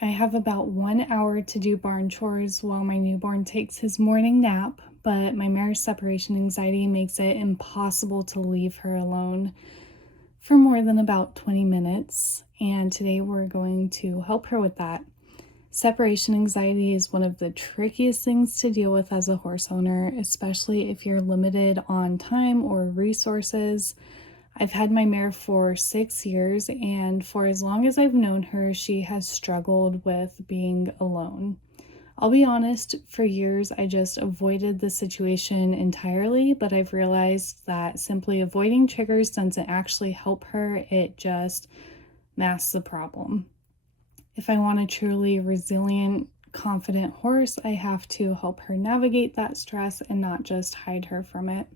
I have about 1 hour to do barn chores while my newborn takes his morning nap, but my mare's separation anxiety makes it impossible to leave her alone for more than about 20 minutes. And today we're going to help her with that. Separation anxiety is one of the trickiest things to deal with as a horse owner, especially if you're limited on time or resources. I've had my mare for 6 years, and for as long as I've known her, she has struggled with being alone. I'll be honest, for years I just avoided the situation entirely, but I've realized that simply avoiding triggers doesn't actually help her, it just masks the problem. If I want a truly resilient, confident horse, I have to help her navigate that stress and not just hide her from it.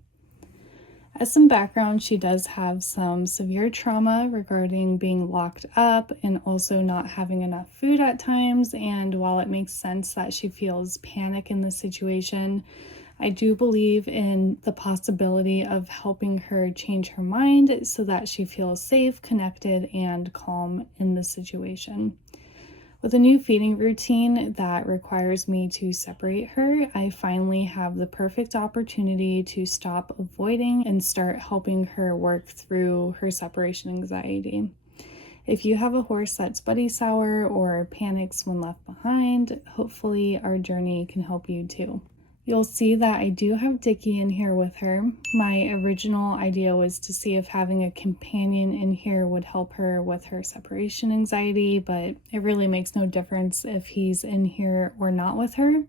As some background, she does have some severe trauma regarding being locked up and also not having enough food at times. And while it makes sense that she feels panic in the situation, I do believe in the possibility of helping her change her mind so that she feels safe, connected, and calm in the situation. With a new feeding routine that requires me to separate her, I finally have the perfect opportunity to stop avoiding and start helping her work through her separation anxiety. If you have a horse that's buddy sour or panics when left behind, hopefully our journey can help you too. You'll see that I do have Dickie in here with her. My original idea was to see if having a companion in here would help her with her separation anxiety, but it really makes no difference if he's in here or not with her.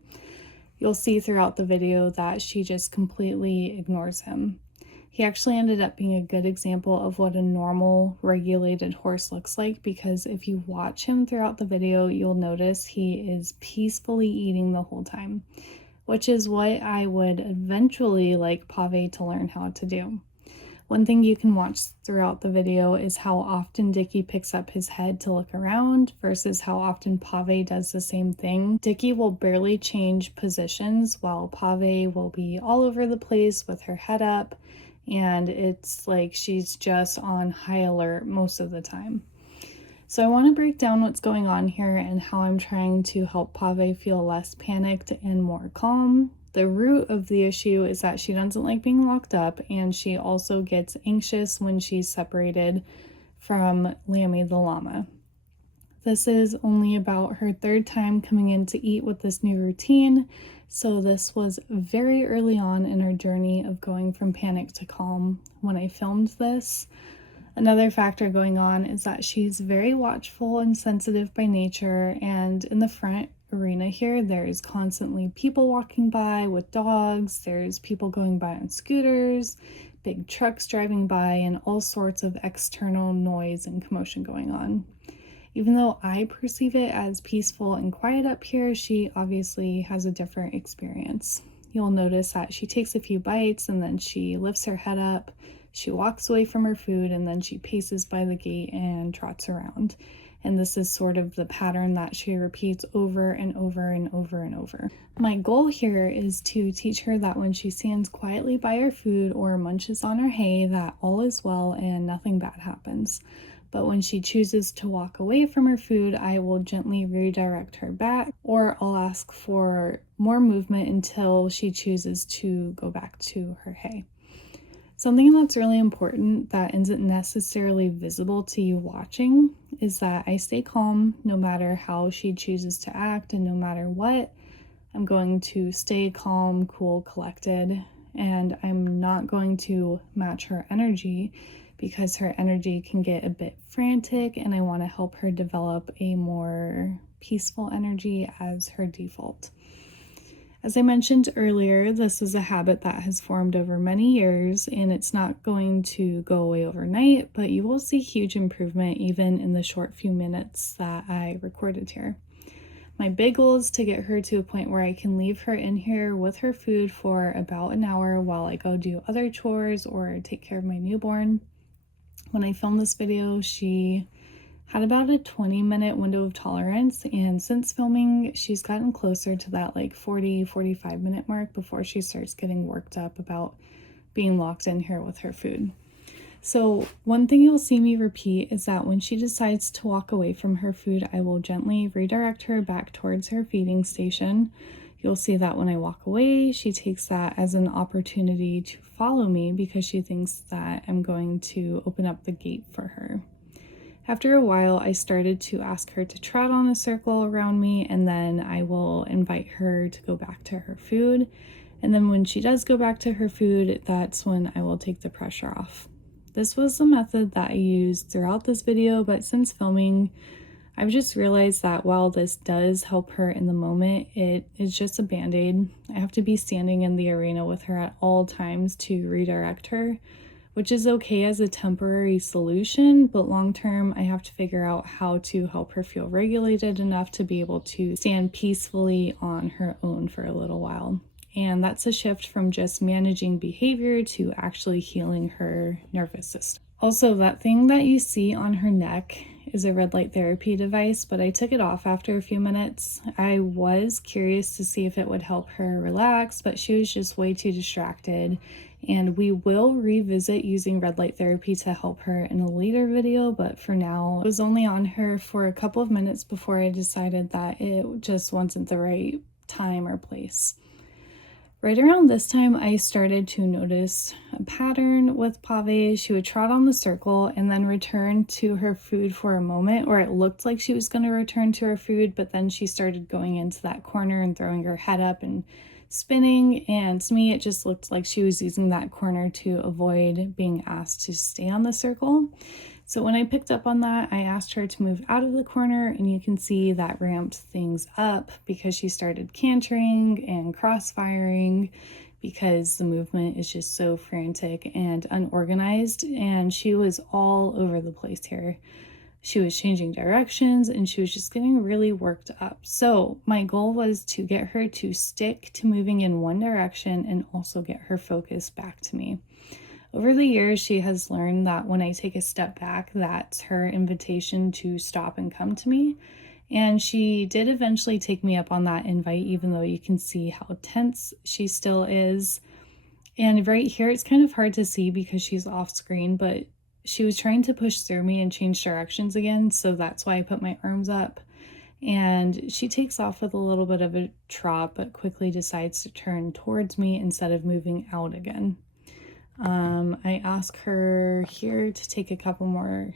You'll see throughout the video that she just completely ignores him. He actually ended up being a good example of what a normal, regulated horse looks like, because if you watch him throughout the video, you'll notice he is peacefully eating the whole time, which is what I would eventually like Pave to learn how to do. One thing you can watch throughout the video is how often Dickie picks up his head to look around versus how often Pave does the same thing. Dickie will barely change positions while Pave will be all over the place with her head up, and it's like she's just on high alert most of the time. So I want to break down what's going on here and how I'm trying to help Pave feel less panicked and more calm. The root of the issue is that she doesn't like being locked up, and she also gets anxious when she's separated from Lammy the llama. This is only about her third time coming in to eat with this new routine, so this was very early on in her journey of going from panic to calm when I filmed this. Another factor going on is that she's very watchful and sensitive by nature, and in the front arena here, there's constantly people walking by with dogs, there's people going by on scooters, big trucks driving by, and all sorts of external noise and commotion going on. Even though I perceive it as peaceful and quiet up here, she obviously has a different experience. You'll notice that she takes a few bites and then she lifts her head up, she walks away from her food, and then she paces by the gate and trots around. And this is sort of the pattern that she repeats over and over and over and over. My goal here is to teach her that when she stands quietly by her food or munches on her hay, that all is well and nothing bad happens. But when she chooses to walk away from her food, I will gently redirect her back, or I'll ask for more movement until she chooses to go back to her hay. Something that's really important that isn't necessarily visible to you watching is that I stay calm no matter how she chooses to act, and no matter what, I'm going to stay calm, cool, collected, and I'm not going to match her energy because her energy can get a bit frantic, and I want to help her develop a more peaceful energy as her default. As I mentioned earlier, this is a habit that has formed over many years, and it's not going to go away overnight, but you will see huge improvement even in the short few minutes that I recorded here. My big goal is to get her to a point where I can leave her in here with her food for about an hour while I go do other chores or take care of my newborn. When I filmed this video, she had about a 20-minute window of tolerance, and since filming, she's gotten closer to that like 45 minute mark before she starts getting worked up about being locked in here with her food. So one thing you'll see me repeat is that when she decides to walk away from her food, I will gently redirect her back towards her feeding station. You'll see that when I walk away, she takes that as an opportunity to follow me because she thinks that I'm going to open up the gate for her. After a while, I started to ask her to trot on a circle around me, and then I will invite her to go back to her food. And then when she does go back to her food, that's when I will take the pressure off. This was the method that I used throughout this video, but since filming, I've just realized that while this does help her in the moment, it is just a band-aid. I have to be standing in the arena with her at all times to redirect her, which is okay as a temporary solution, but long term, I have to figure out how to help her feel regulated enough to be able to stand peacefully on her own for a little while. And that's a shift from just managing behavior to actually healing her nervous system. Also, that thing that you see on her neck is a red light therapy device, but I took it off after a few minutes. I was curious to see if it would help her relax, but she was just way too distracted. And we will revisit using red light therapy to help her in a later video, but for now, I was only on her for a couple of minutes before I decided that it just wasn't the right time or place. Right around this time, I started to notice a pattern with Pave. She would trot on the circle and then return to her food for a moment, or it looked like she was going to return to her food, but then she started going into that corner and throwing her head up and spinning. And to me, it just looked like she was using that corner to avoid being asked to stay on the circle. So when I picked up on that, I asked her to move out of the corner, and you can see that ramped things up because she started cantering and crossfiring because the movement is just so frantic and unorganized, and she was all over the place here. She was changing directions and she was just getting really worked up. So my goal was to get her to stick to moving in one direction and also get her focus back to me. Over the years, she has learned that when I take a step back, that's her invitation to stop and come to me. And she did eventually take me up on that invite, even though you can see how tense she still is. And right here, it's kind of hard to see because she's off screen, but she was trying to push through me and change directions again. So that's why I put my arms up. And she takes off with a little bit of a trot, but quickly decides to turn towards me instead of moving out again. I ask her here to take a couple more.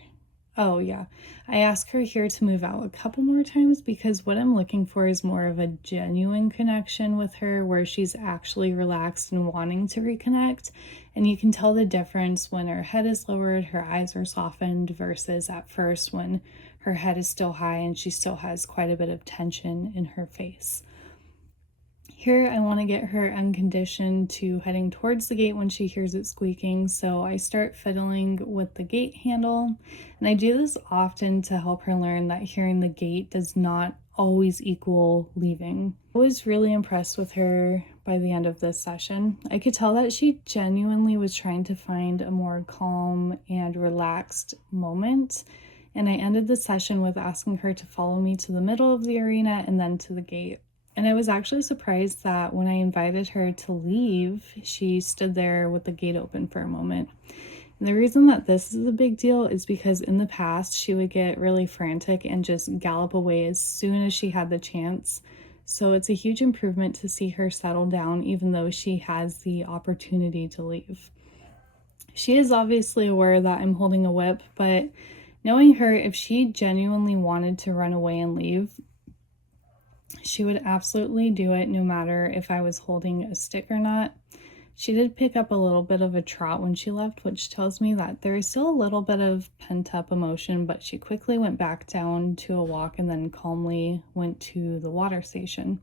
Oh, yeah. I ask her here to move out a couple more times because what I'm looking for is more of a genuine connection with her where she's actually relaxed and wanting to reconnect. And you can tell the difference when her head is lowered, her eyes are softened versus at first when her head is still high and she still has quite a bit of tension in her face. Here, I want to get her unconditioned to heading towards the gate when she hears it squeaking, so I start fiddling with the gate handle, and I do this often to help her learn that hearing the gate does not always equal leaving. I was really impressed with her by the end of this session. I could tell that she genuinely was trying to find a more calm and relaxed moment, and I ended the session with asking her to follow me to the middle of the arena and then to the gate. And I was actually surprised that when I invited her to leave, she stood there with the gate open for a moment. And the reason that this is a big deal is because in the past, she would get really frantic and just gallop away as soon as she had the chance. So it's a huge improvement to see her settle down, even though she has the opportunity to leave. She is obviously aware that I'm holding a whip, but knowing her, if she genuinely wanted to run away and leave, she would absolutely do it no matter if I was holding a stick or not. She did pick up a little bit of a trot when she left, which tells me that there is still a little bit of pent-up emotion, but she quickly went back down to a walk and then calmly went to the water station.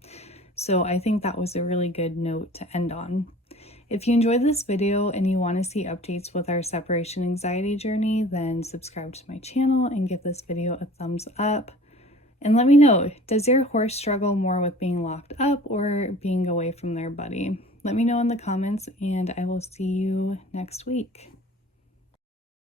So I think that was a really good note to end on. If you enjoyed this video and you want to see updates with our separation anxiety journey, then subscribe to my channel and give this video a thumbs up. And let me know, does your horse struggle more with being locked up or being away from their buddy? Let me know in the comments, and I will see you next week.